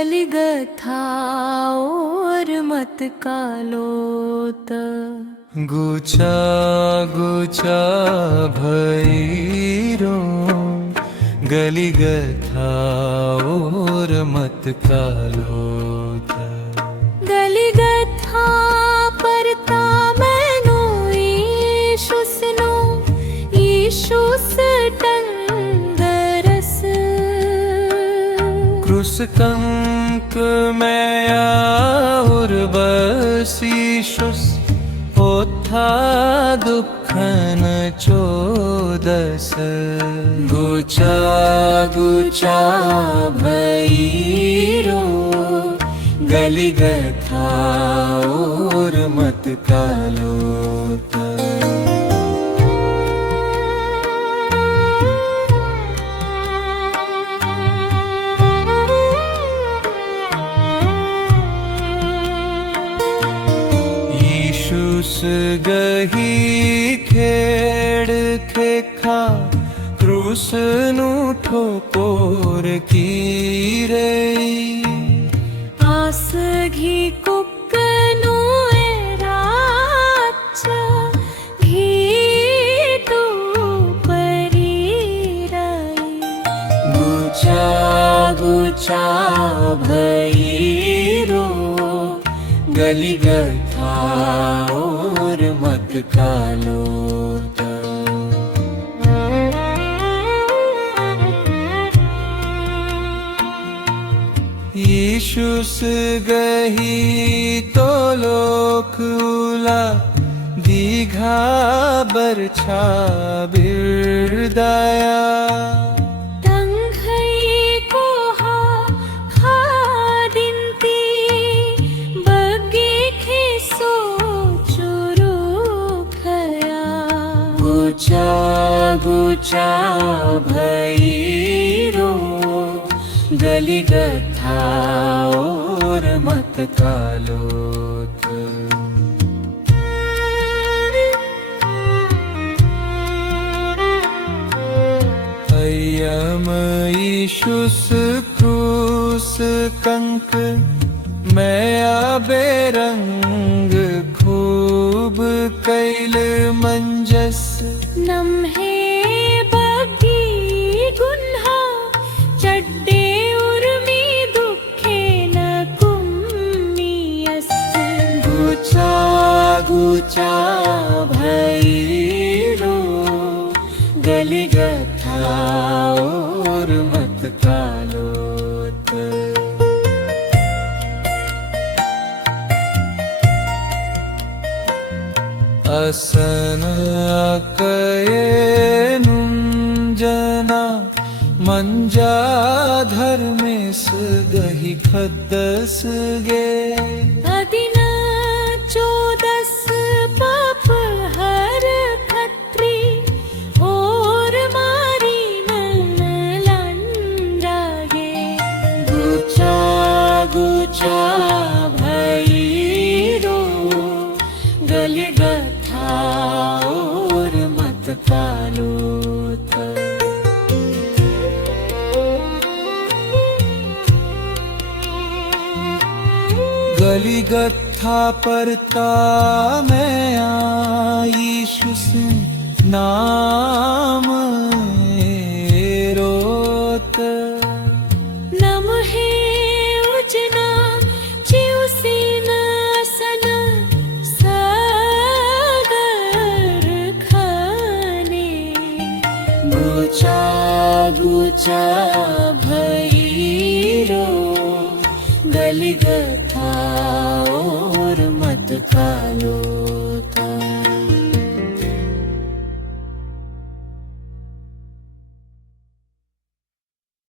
गलिगथा और मत कालोत। गुचा गुचा भैरो गलिगथा और मत कालोत। गलिगथा परता मैनो ईशुसनो ईशुस टंगरस। क्रूस कंक मैया और बसीशुस ओथा दुखन चोदस। गुचा गुचा भैरो गलिगथा और मत कालोत। ईशुस गही खेड़ खेखा क्रूस नू ठोकोर की रई। आस घी कुक्कनो एराच घी तू परी रई। गुचा गुचा भैरो गलिगथा और मत कालोत। ईशुस गही तो लोकुला दीघा बरछा बिरदाया। गुचा गुचा भैरो गलिगथा और मत कालोत। अय्यम ईशुस क्रूस कंक मैया बेरंग खूब कैल मंजस। नम्हे बगी गुन्हा चड्डे उर्मी दुखे न कुम्मियस। गुचा गुचा भैरो गलिगथा और मत कालोत। असन अकये नुंजना मंजा धर्मेस गही खद्दस गे। अदिना चोदस पाप हर खत्री और मारी मन लंडागे। गुचा गुचा भैरो गलिगथा और मत कालोत। गलिगथा परता मैं ईशुस नाम रोत। नमहे उजना चिउसिन सन सागर खाने। गुचा गुचा भैरो गलिगथा और मत कालोत।